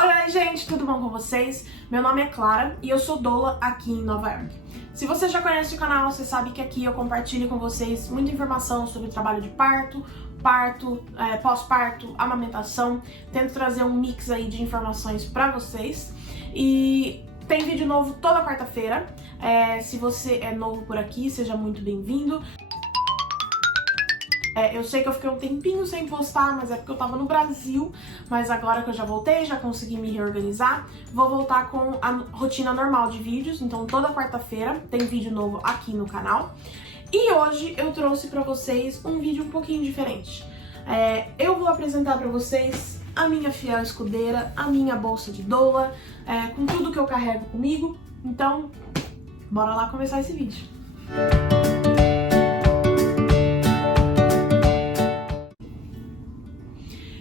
Oi, gente, tudo bom com vocês? Meu nome é Clara e eu sou doula aqui em Nova York. Se você já conhece o canal, você sabe que aqui eu compartilho com vocês muita informação sobre trabalho de parto, pós-parto, amamentação. Tento trazer um mix aí de informações pra vocês. E tem vídeo novo toda quarta-feira. Se você é novo por aqui, seja muito bem-vindo. Eu sei que eu fiquei um tempinho sem postar, mas é porque eu tava no Brasil, mas agora que eu já voltei, já consegui me reorganizar, vou voltar com a rotina normal de vídeos, então toda quarta-feira tem vídeo novo aqui no canal. E hoje eu trouxe pra vocês um vídeo um pouquinho diferente. Eu vou apresentar pra vocês a minha fiel escudeira, a minha bolsa de doula, com tudo que eu carrego comigo, então bora lá começar esse vídeo.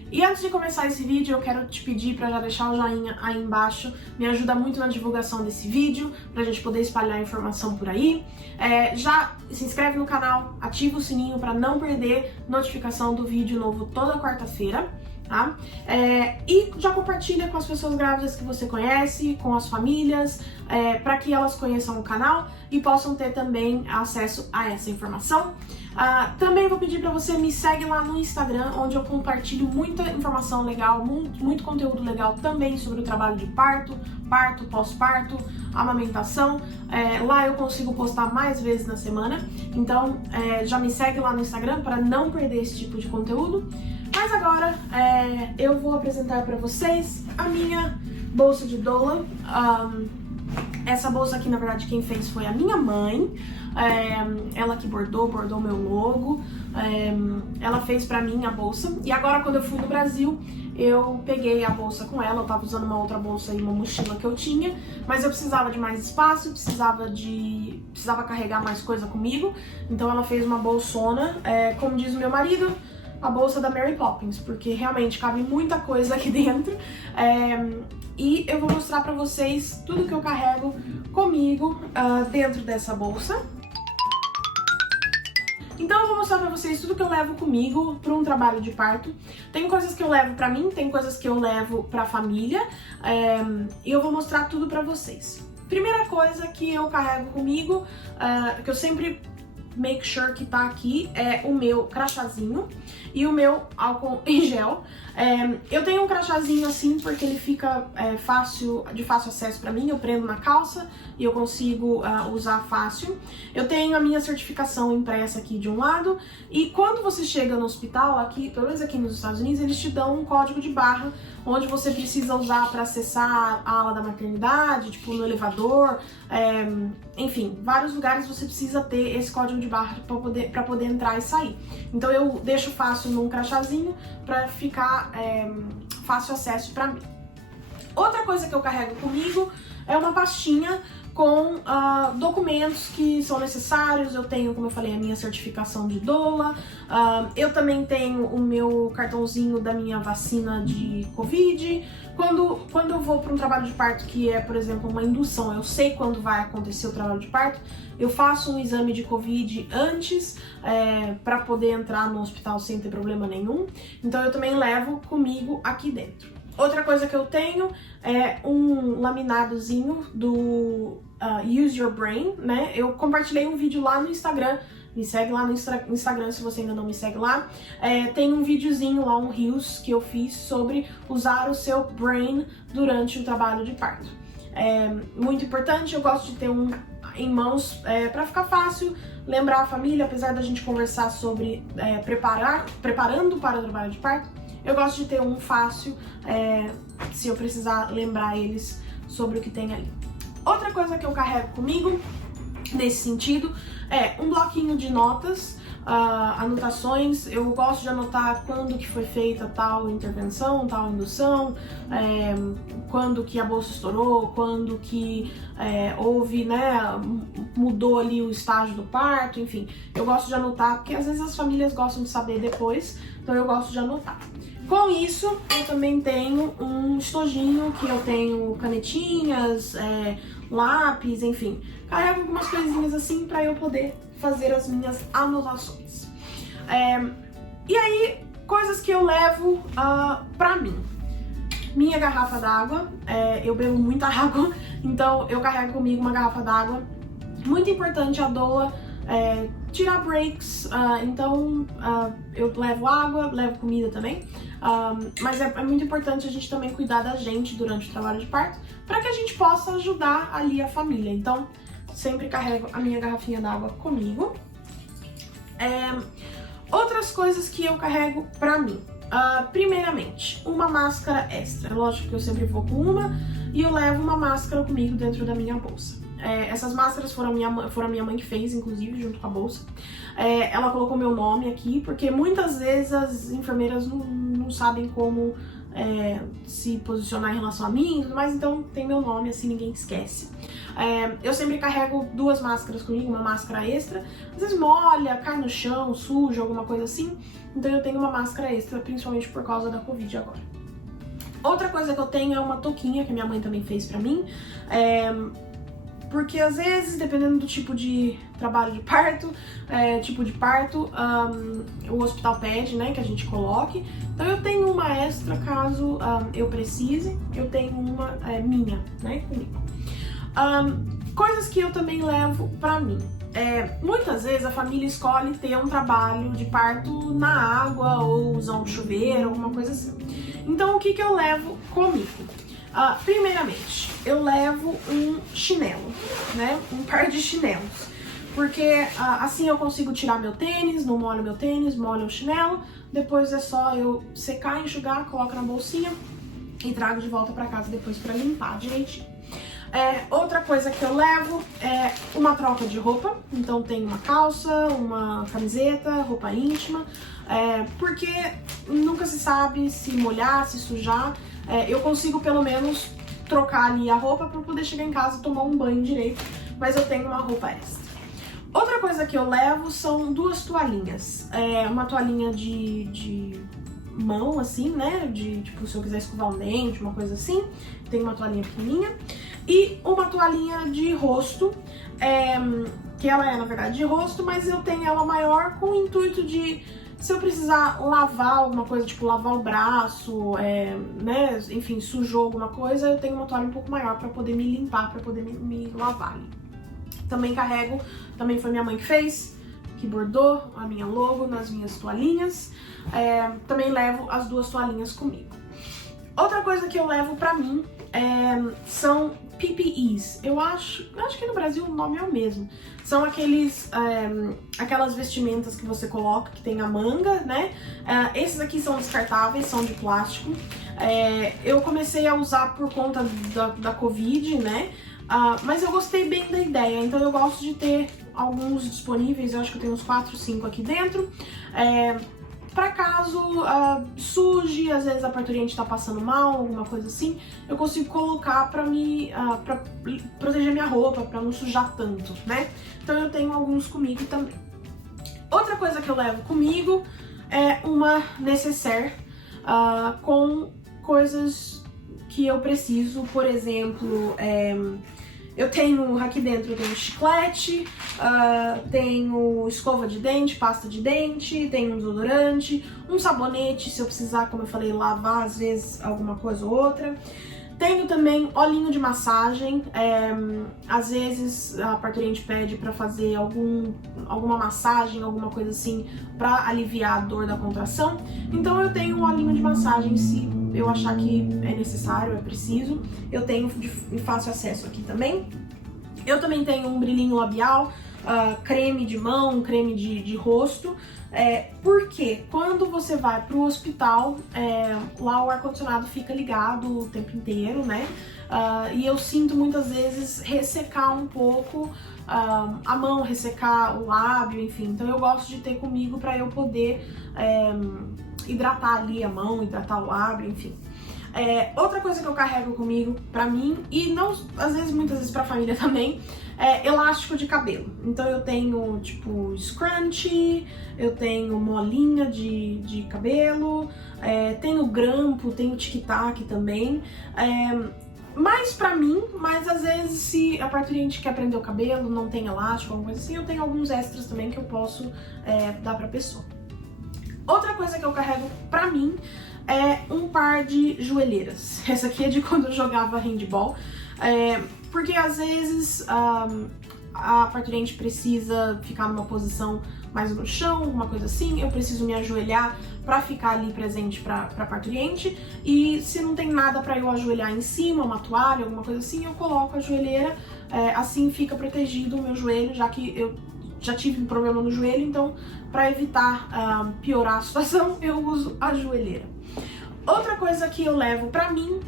E antes de começar esse vídeo, eu quero te pedir para já deixar o joinha aí embaixo, me ajuda muito na divulgação desse vídeo, pra gente poder espalhar a informação por aí. Já se inscreve no canal, ativa o sininho para não perder notificação do vídeo novo toda quarta-feira, tá? E já compartilha com as pessoas grávidas que você conhece, com as famílias, para que elas conheçam o canal e possam ter também acesso a essa informação. Também vou pedir para você me segue lá no Instagram, onde eu compartilho muita informação legal, muito conteúdo legal também sobre o trabalho de parto, pós-parto, amamentação. Lá eu consigo postar mais vezes na semana, então já me segue lá no Instagram para não perder esse tipo de conteúdo. Mas agora eu vou apresentar para vocês a minha bolsa de doula. Essa bolsa aqui, na verdade, quem fez foi a minha mãe. Ela que bordou meu logo. Ela fez pra mim a bolsa. E agora, quando eu fui no Brasil, eu peguei a bolsa com ela. Eu tava usando uma outra bolsa e uma mochila que eu tinha, mas eu precisava de mais espaço, precisava carregar mais coisa comigo. Então ela fez uma bolsona, como diz o meu marido, a bolsa da Mary Poppins, porque realmente cabe muita coisa aqui dentro. E eu vou mostrar pra vocês tudo que eu carrego comigo dentro dessa bolsa. Então eu vou mostrar pra vocês tudo que eu levo comigo para um trabalho de parto. Tem coisas que eu levo pra mim, tem coisas que eu levo pra família, e eu vou mostrar tudo pra vocês. Primeira coisa que eu carrego comigo, que eu sempre make sure que tá aqui, é o meu crachazinho e o meu álcool em gel. Eu tenho um crachazinho assim porque ele fica de fácil acesso pra mim. Eu prendo na calça e eu consigo usar fácil. Eu tenho a minha certificação impressa aqui de um lado, e quando você chega no hospital, aqui, pelo menos aqui nos Estados Unidos, eles te dão um código de barra onde você precisa usar para acessar a ala da maternidade, tipo no elevador, enfim, vários lugares você precisa ter esse código de barra para poder entrar e sair. Então eu deixo fácil num crachazinho para ficar fácil acesso para mim. Outra coisa que eu carrego comigo é uma pastinha com documentos que são necessários. Eu tenho, como eu falei, a minha certificação de doula. Eu também tenho o meu cartãozinho da minha vacina de Covid. Quando eu vou para um trabalho de parto que é, por exemplo, uma indução, eu sei quando vai acontecer o trabalho de parto, eu faço um exame de Covid antes para poder entrar no hospital sem ter problema nenhum. Então eu também levo comigo aqui dentro. Outra coisa que eu tenho é um laminadozinho do Use Your Brain, né? Eu compartilhei um vídeo lá no Instagram, me segue lá no Instagram se você ainda não me segue lá. Tem um videozinho lá, um Reels que eu fiz sobre usar o seu brain durante o trabalho de parto. Muito importante, eu gosto de ter um em mãos para ficar fácil lembrar a família, apesar da gente conversar sobre preparando para o trabalho de parto. Eu gosto de ter um fácil, se eu precisar lembrar eles sobre o que tem ali. Outra coisa que eu carrego comigo, nesse sentido, é um bloquinho de notas, anotações. Eu gosto de anotar quando que foi feita tal intervenção, tal indução, quando que a bolsa estourou, quando que houve, né, mudou ali o estágio do parto, enfim. Eu gosto de anotar, porque às vezes as famílias gostam de saber depois, então eu gosto de anotar. Com isso, eu também tenho um estojinho que eu tenho canetinhas, lápis, enfim. Carrego algumas coisinhas assim para eu poder fazer as minhas anotações. E aí, coisas que eu levo pra mim. minha garrafa d'água, eu bebo muita água, então eu carrego comigo uma garrafa d'água. Muito importante a doula tirar breaks, então eu levo água, levo comida também, mas é muito importante a gente também cuidar da gente durante o trabalho de parto, para que a gente possa ajudar ali a família. Então, sempre carrego a minha garrafinha d'água comigo. Outras coisas que eu carrego pra mim. Primeiramente, uma máscara extra. Lógico que eu sempre vou com uma e eu levo uma máscara comigo dentro da minha bolsa. Essas máscaras foram a minha mãe que fez, inclusive, junto com a bolsa. Ela colocou meu nome aqui, porque muitas vezes as enfermeiras não sabem como se posicionar em relação a mim e tudo mais, então tem meu nome, assim ninguém esquece. Eu sempre carrego 2 máscaras comigo, uma máscara extra. Às vezes molha, cai no chão, suja, alguma coisa assim. Então eu tenho uma máscara extra, principalmente por causa da Covid agora. Outra coisa que eu tenho é uma touquinha, que a minha mãe também fez pra mim. Porque às vezes, dependendo do tipo de trabalho de parto, o hospital pede, né, que a gente coloque. Então eu tenho uma extra caso eu precise, eu tenho uma minha, né, comigo. Coisas que eu também levo pra mim. Muitas vezes a família escolhe ter um trabalho de parto na água ou usar um chuveiro, alguma coisa assim. Então o que eu levo comigo? Primeiramente, eu levo um chinelo, né? Um par de chinelos. Porque assim eu consigo tirar meu tênis, não molho meu tênis, molho o chinelo. Depois é só eu secar, enxugar, coloco na bolsinha e trago de volta pra casa depois pra limpar direitinho. Outra coisa que eu levo é uma troca de roupa. Então tem uma calça, uma camiseta, roupa íntima. Porque nunca se sabe se molhar, se sujar. Eu consigo pelo menos trocar ali a roupa para poder chegar em casa e tomar um banho direito, mas eu tenho uma roupa extra. Outra coisa que eu levo são 2 toalhinhas. Uma toalhinha de mão, assim, né? Tipo, se eu quiser escovar um dente, uma coisa assim. Tem uma toalhinha pequenininha. E uma toalhinha de rosto, que ela é, na verdade, de rosto, mas eu tenho ela maior com o intuito de, se eu precisar lavar alguma coisa, tipo lavar o braço, né, enfim, sujou alguma coisa, eu tenho uma toalha um pouco maior pra poder me limpar, pra poder me lavar ali. Também carrego, também foi minha mãe que fez, que bordou a minha logo nas minhas toalhinhas. Também levo as 2 toalhinhas comigo. Outra coisa que eu levo pra mim são PPEs. Eu acho que no Brasil o nome é o mesmo. São aquelas vestimentas que você coloca, que tem a manga, né? Esses aqui são descartáveis, são de plástico. Eu comecei a usar por conta da Covid, né? Mas eu gostei bem da ideia, então eu gosto de ter alguns disponíveis. Eu acho que eu tenho uns 4, 5 aqui dentro. Pra caso suje, às vezes a parturiente tá passando mal, alguma coisa assim, eu consigo colocar pra proteger minha roupa, pra não sujar tanto, né? Então eu tenho alguns comigo também. Outra coisa que eu levo comigo é uma necessaire com coisas que eu preciso. Por exemplo, eu tenho aqui dentro, eu tenho chiclete, tenho escova de dente, pasta de dente, tenho um desodorante, um sabonete, se eu precisar, como eu falei, lavar às vezes alguma coisa ou outra. Tenho também olhinho de massagem, às vezes a parturiente pede pra fazer alguma massagem, alguma coisa assim, pra aliviar a dor da contração. Então eu tenho um olhinho de massagem se eu achar que é necessário, é preciso. Eu tenho de fácil acesso aqui também. Eu também tenho um brilhinho labial, creme de mão, creme de rosto. Porque quando você vai pro hospital, lá o ar-condicionado fica ligado o tempo inteiro, né? E eu sinto muitas vezes ressecar um pouco a mão, ressecar o lábio, enfim. Então eu gosto de ter comigo pra eu poder hidratar ali a mão, hidratar o lábio, enfim. Outra coisa que eu carrego comigo pra mim, e não, às vezes, muitas vezes pra família também, é elástico de cabelo. Então eu tenho, tipo, scrunchie, eu tenho molinha de cabelo, tenho grampo, tenho tic-tac também. Mais pra mim, mas às vezes se a parturiente quer prender o cabelo, não tem elástico, alguma coisa assim, eu tenho alguns extras também que eu posso dar pra pessoa. Outra coisa que eu carrego pra mim é um par de joelheiras. Essa aqui é de quando eu jogava handball, porque às vezes a parturiente precisa ficar numa posição mais no chão, alguma coisa assim, eu preciso me ajoelhar para ficar ali presente para parturiente, e se não tem nada para eu ajoelhar em cima, uma toalha, alguma coisa assim, eu coloco a joelheira, assim fica protegido o meu joelho, já que eu já tive um problema no joelho, então para evitar piorar a situação, eu uso a joelheira. Outra coisa que eu levo pra mim,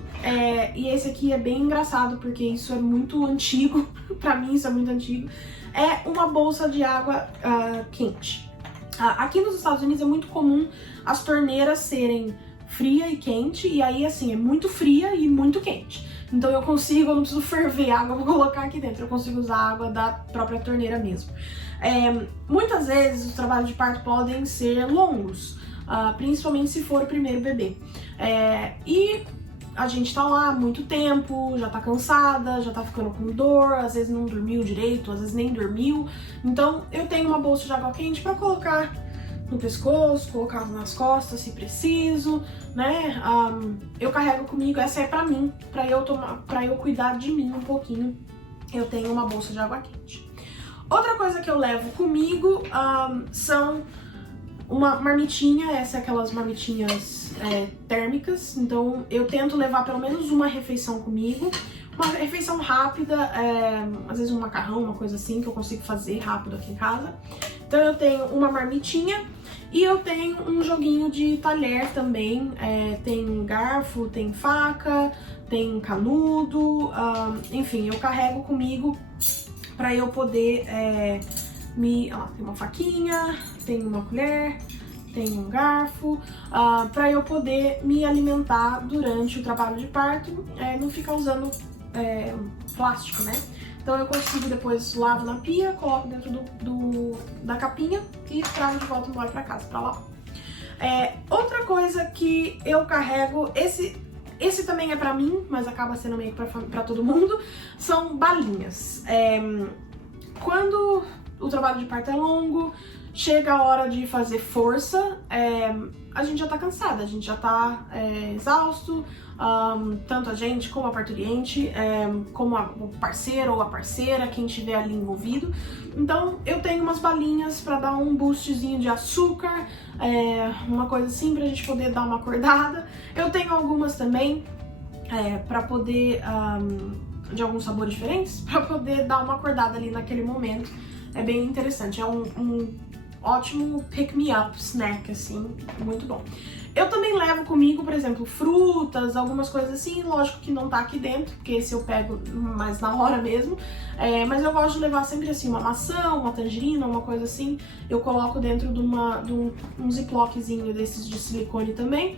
e esse aqui é bem engraçado porque isso é muito antigo, pra mim isso é muito antigo, é uma bolsa de água quente. Aqui nos Estados Unidos é muito comum as torneiras serem fria e quente, e aí assim, é muito fria e muito quente. Então eu não preciso ferver água pra colocar aqui dentro, eu consigo usar a água da própria torneira mesmo. Muitas vezes os trabalhos de parto podem ser longos, principalmente se for o primeiro bebê. E a gente tá lá há muito tempo, já tá cansada, já tá ficando com dor, às vezes não dormiu direito, às vezes nem dormiu. Então eu tenho uma bolsa de água quente pra colocar no pescoço, colocar nas costas se preciso, né? Eu carrego comigo, essa é pra mim, pra eu cuidar de mim um pouquinho. Eu tenho uma bolsa de água quente. Outra coisa que eu levo comigo são uma marmitinha, essa é aquelas marmitinhas térmicas, então eu tento levar pelo menos uma refeição comigo, uma refeição rápida, às vezes um macarrão, uma coisa assim que eu consigo fazer rápido aqui em casa. Então eu tenho uma marmitinha e eu tenho um joguinho de talher também, tem garfo, tem faca, tem canudo, enfim, eu carrego comigo para eu poder tem uma faquinha, tem uma colher, tem um garfo, para eu poder me alimentar durante o trabalho de parto, não ficar usando plástico, né? Então eu consigo depois lavo na pia, coloco dentro da capinha e trago de volta embora para casa, para lavar. Outra coisa que eu carrego, esse também é pra mim, mas acaba sendo meio pra todo mundo, são balinhas. Quando o trabalho de parto é longo, chega a hora de fazer força, a gente já tá cansada, a gente já tá exausto, tanto a gente como a parturiente, como o parceiro ou a parceira, quem estiver ali envolvido. Então eu tenho umas balinhas pra dar um boostzinho de açúcar, uma coisa assim pra gente poder dar uma acordada. Eu tenho algumas também pra poder, de alguns sabores diferentes, pra poder dar uma acordada ali naquele momento. É bem interessante, é um ótimo pick-me-up snack, assim, muito bom. Eu também levo comigo, por exemplo, frutas, algumas coisas assim, lógico que não tá aqui dentro, porque esse eu pego mais na hora mesmo, mas eu gosto de levar sempre assim, uma maçã, uma tangerina, uma coisa assim, eu coloco dentro de um ziplockzinho desses de silicone também,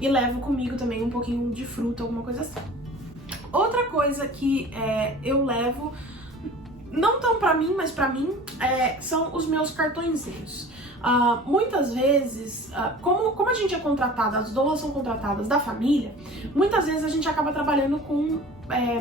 e levo comigo também um pouquinho de fruta, alguma coisa assim. Outra coisa que eu levo, não tão pra mim, mas pra mim, são os meus cartõezinhos. Muitas vezes, como a gente é contratada, as doulas são contratadas da família, muitas vezes a gente acaba trabalhando com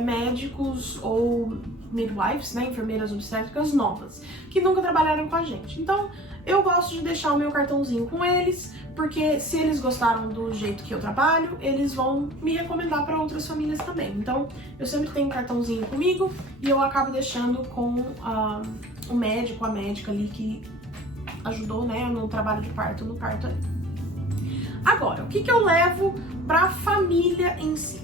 médicos ou midwives, né, enfermeiras obstétricas novas, que nunca trabalharam com a gente. Então, eu gosto de deixar o meu cartãozinho com eles, porque se eles gostaram do jeito que eu trabalho, eles vão me recomendar para outras famílias também. Então, eu sempre tenho um cartãozinho comigo e eu acabo deixando com o médico, a médica ali que ajudou, né, no trabalho de parto, no parto ali. Agora, o que eu levo para a família em si?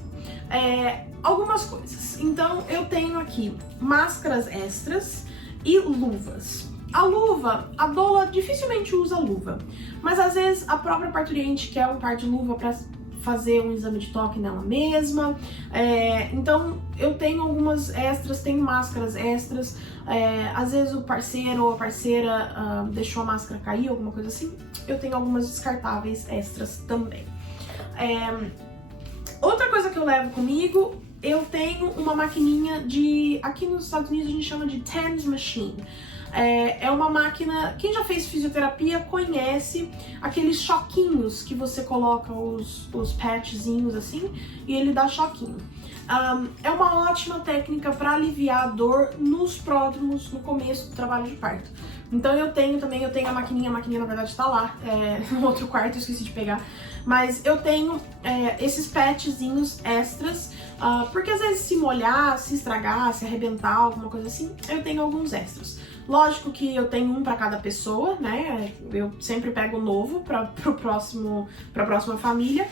Algumas coisas. Então, eu tenho aqui máscaras extras e luvas. A luva, a doula dificilmente usa luva, mas às vezes a própria parturiente quer um par de luva para fazer um exame de toque nela mesma, então eu tenho algumas extras, tenho máscaras extras, às vezes o parceiro ou a parceira deixou a máscara cair, alguma coisa assim, eu tenho algumas descartáveis extras também. Outra coisa que eu levo comigo, eu tenho uma maquininha aqui nos Estados Unidos a gente chama de TENS machine. É uma máquina, quem já fez fisioterapia conhece aqueles choquinhos que você coloca os patchzinhos assim e ele dá choquinho. É uma ótima técnica para aliviar a dor nos pródromos, no começo do trabalho de parto. Então eu tenho a maquininha na verdade tá lá, no outro quarto, eu esqueci de pegar. Mas eu tenho esses patchzinhos extras, porque às vezes se molhar, se estragar, se arrebentar, alguma coisa assim, eu tenho alguns extras. Lógico que eu tenho um para cada pessoa, né? Eu sempre pego novo para a próxima família,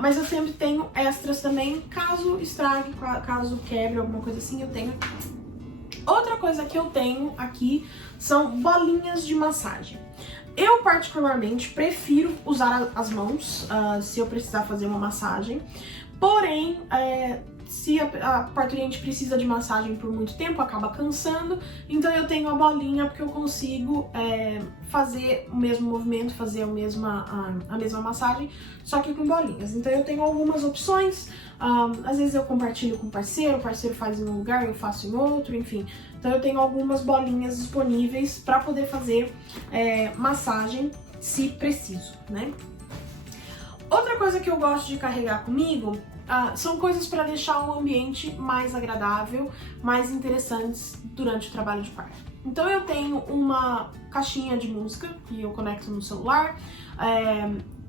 mas eu sempre tenho extras também, caso estrague, caso quebre, alguma coisa assim, eu tenho. Outra coisa que eu tenho aqui são bolinhas de massagem. Eu particularmente prefiro usar as mãos se eu precisar fazer uma massagem, porém, se a parturiente precisa de massagem por muito tempo, acaba cansando, então eu tenho a bolinha porque eu consigo fazer o mesmo movimento, fazer a mesma massagem, só que com bolinhas. Então eu tenho algumas opções, às vezes eu compartilho com o parceiro faz em um lugar, eu faço em outro, enfim. Então eu tenho algumas bolinhas disponíveis para poder fazer massagem se preciso, né? Outra coisa que eu gosto de carregar comigo são coisas para deixar o ambiente mais agradável, mais interessantes durante o trabalho de parto. Então eu tenho uma caixinha de música que eu conecto no celular.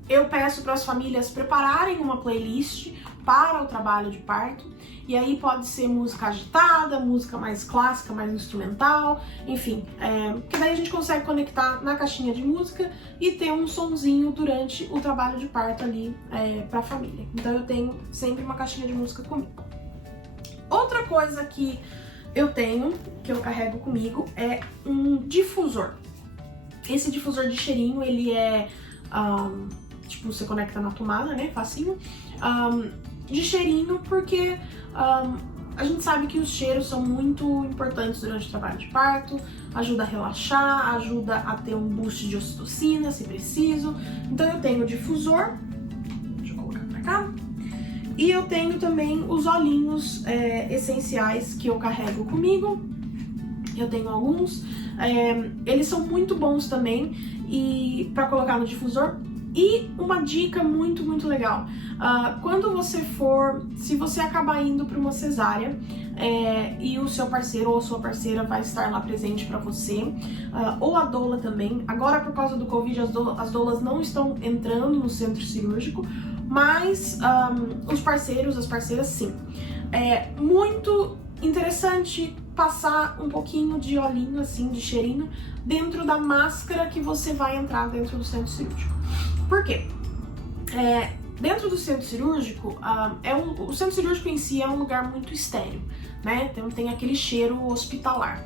Eu peço para as famílias prepararem uma playlist para o trabalho de parto, e aí pode ser música agitada, música mais clássica, mais instrumental, enfim, que daí a gente consegue conectar na caixinha de música e ter um sonzinho durante o trabalho de parto ali para a família. Então eu tenho sempre uma caixinha de música comigo. Outra coisa que eu tenho, que eu carrego comigo, é um difusor. Esse difusor de cheirinho, ele tipo, você conecta na tomada, né, facinho, de cheirinho, porque a gente sabe que os cheiros são muito importantes durante o trabalho de parto, ajuda a relaxar, ajuda a ter um boost de ocitocina, se preciso. Então eu tenho o difusor, deixa eu colocar pra cá, e eu tenho também os olhinhos essenciais que eu carrego comigo. Eu tenho alguns, eles são muito bons também e para colocar no difusor. E uma dica muito, muito legal, quando você se você acabar indo para uma cesárea e o seu parceiro ou a sua parceira vai estar lá presente para você, ou a doula também, agora por causa do Covid as doulas não estão entrando no centro cirúrgico, mas os parceiros, as parceiras sim. É muito interessante passar um pouquinho de olhinho, assim, de cheirinho, dentro da máscara que você vai entrar dentro do centro cirúrgico. Por quê? Dentro do centro cirúrgico, o centro cirúrgico em si é um lugar muito estéril, né? Então tem aquele cheiro hospitalar.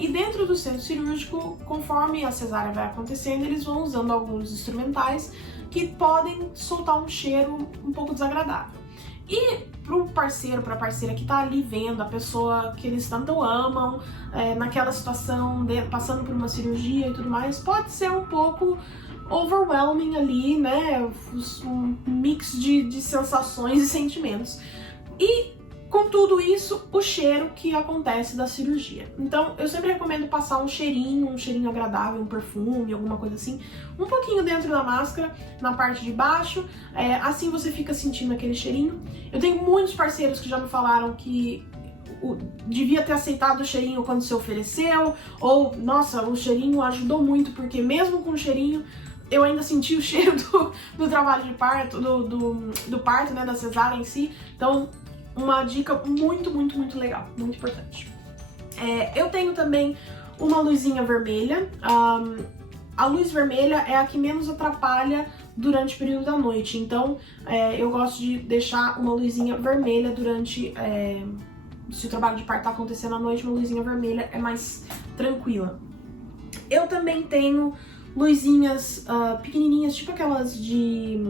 E dentro do centro cirúrgico, conforme a cesárea vai acontecendo, eles vão usando alguns instrumentais que podem soltar um cheiro um pouco desagradável. E pro parceiro, pra parceira que tá ali vendo a pessoa que eles tanto amam, naquela situação, passando por uma cirurgia e tudo mais, pode ser um pouco overwhelming ali, né? Um mix de sensações e sentimentos. E com tudo isso, o cheiro que acontece da cirurgia. Então, eu sempre recomendo passar um cheirinho agradável, um perfume, alguma coisa assim, um pouquinho dentro da máscara, na parte de baixo, assim você fica sentindo aquele cheirinho. Eu tenho muitos parceiros que já me falaram que devia ter aceitado o cheirinho quando se ofereceu, ou, nossa, o cheirinho ajudou muito, porque mesmo com o cheirinho, eu ainda senti o cheiro do trabalho de parto, do parto, né, da cesárea em si. Então, uma dica muito, muito, muito legal, muito importante. Eu tenho também uma luzinha vermelha. A luz vermelha é a que menos atrapalha durante o período da noite. Então, eu gosto de deixar uma luzinha vermelha durante... se o trabalho de parto tá acontecendo à noite, uma luzinha vermelha é mais tranquila. Eu também tenho luzinhas pequenininhas, tipo aquelas de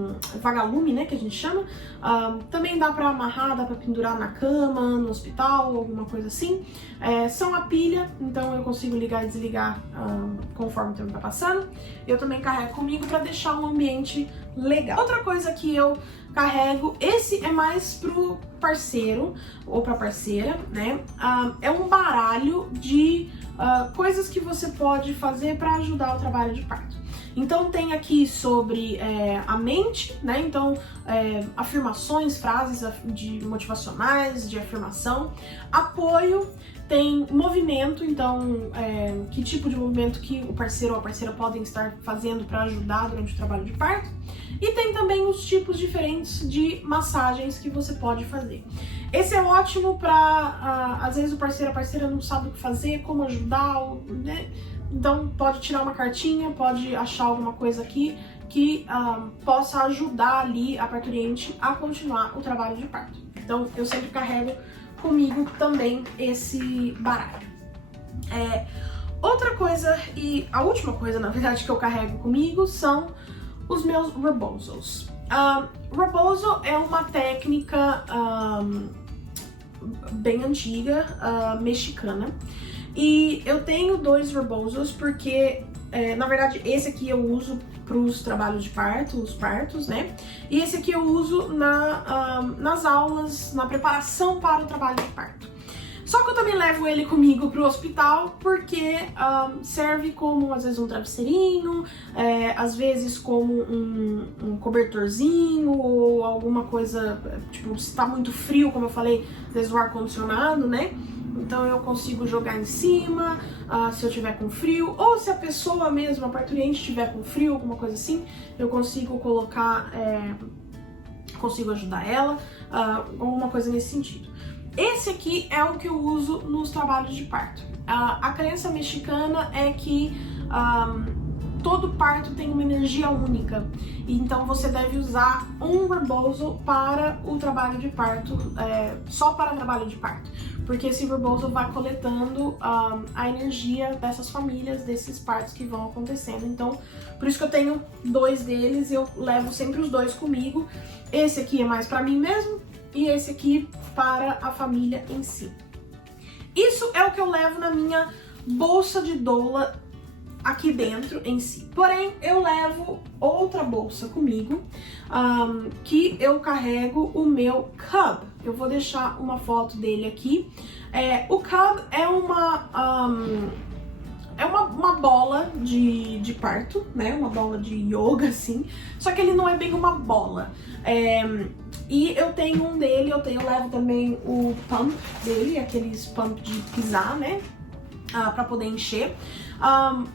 vagalume, né, que a gente chama. Também dá pra amarrar, dá pra pendurar na cama, no hospital, alguma coisa assim. São a pilha, então eu consigo ligar e desligar conforme o tempo tá passando. Eu também carrego comigo pra deixar um ambiente legal. Outra coisa que eu carrego, esse é mais pro parceiro ou pra parceira, né? É um baralho de coisas que você pode fazer para ajudar o trabalho de parto. Então tem aqui sobre a mente, né? Então afirmações, frases motivacionais, de afirmação, apoio, tem movimento, então que tipo de movimento que o parceiro ou a parceira podem estar fazendo para ajudar durante o trabalho de parto. E tem também os tipos diferentes de massagens que você pode fazer. Esse é ótimo para, às vezes o parceiro ou a parceira não sabe o que fazer, como ajudar, né? Então pode tirar uma cartinha, pode achar alguma coisa aqui que possa ajudar ali a parturiente a continuar o trabalho de parto. Então eu sempre carrego comigo também esse baralho. Outra coisa, e a última coisa na verdade que eu carrego comigo são os meus rebozos. Rebozo é uma técnica bem antiga, mexicana, e eu tenho 2 rebozos porque, na verdade, esse aqui eu uso para os trabalhos de parto, os partos, né? E esse aqui eu uso nas aulas, na preparação para o trabalho de parto. Só que eu também levo ele comigo pro hospital porque serve como, às vezes, um travesseirinho, às vezes como um cobertorzinho ou alguma coisa, tipo, se tá muito frio, como eu falei, às vezes o ar-condicionado, né? Então eu consigo jogar em cima, se eu tiver com frio, ou se a pessoa mesmo, a parturiente, tiver com frio, alguma coisa assim, eu consigo colocar, consigo ajudar ela, alguma coisa nesse sentido. Esse aqui é o que eu uso nos trabalhos de parto. A crença mexicana é que todo parto tem uma energia única, então você deve usar um rebozo para o trabalho de parto, só para o trabalho de parto, porque esse rebozo vai coletando a energia dessas famílias, desses partos que vão acontecendo. Então, por isso que eu tenho 2 deles, eu levo sempre os 2 comigo. Esse aqui é mais para mim mesmo, e esse aqui para a família em si. Isso é o que eu levo na minha bolsa de doula aqui dentro em si. Porém, eu levo outra bolsa comigo, que eu carrego o meu cub. Eu vou deixar uma foto dele aqui. O cub é uma bola de parto, né? Uma bola de yoga, assim. Só que ele não é bem uma bola. E eu tenho um dele, eu levo também o pump dele, aqueles pump de pisar, né? Pra poder encher.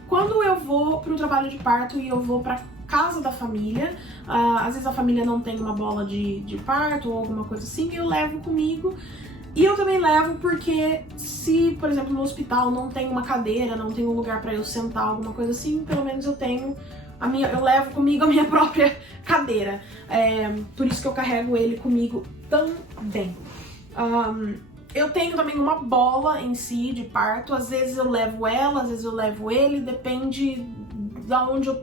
Quando eu vou pro trabalho de parto e eu vou pra casa da família, às vezes a família não tem uma bola de parto ou alguma coisa assim, eu levo comigo. E eu também levo porque se, por exemplo, no hospital não tem uma cadeira, não tem um lugar pra eu sentar, alguma coisa assim, pelo menos eu tenho eu levo comigo a minha própria cadeira. Por isso que eu carrego ele comigo também. Eu tenho também uma bola em si de parto, às vezes eu levo ela, às vezes eu levo ele, depende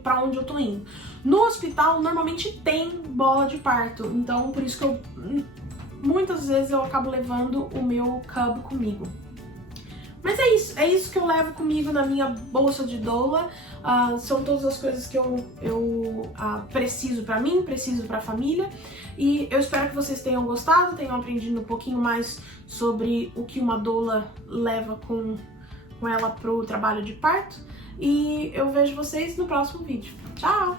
pra onde eu tô indo. No hospital, normalmente tem bola de parto, então por isso que muitas vezes eu acabo levando o meu cub comigo. Mas é isso que eu levo comigo na minha bolsa de doula. São todas as coisas que eu preciso pra mim, preciso pra família. E eu espero que vocês tenham gostado, tenham aprendido um pouquinho mais sobre o que uma doula leva com ela pro trabalho de parto. E eu vejo vocês no próximo vídeo. Tchau!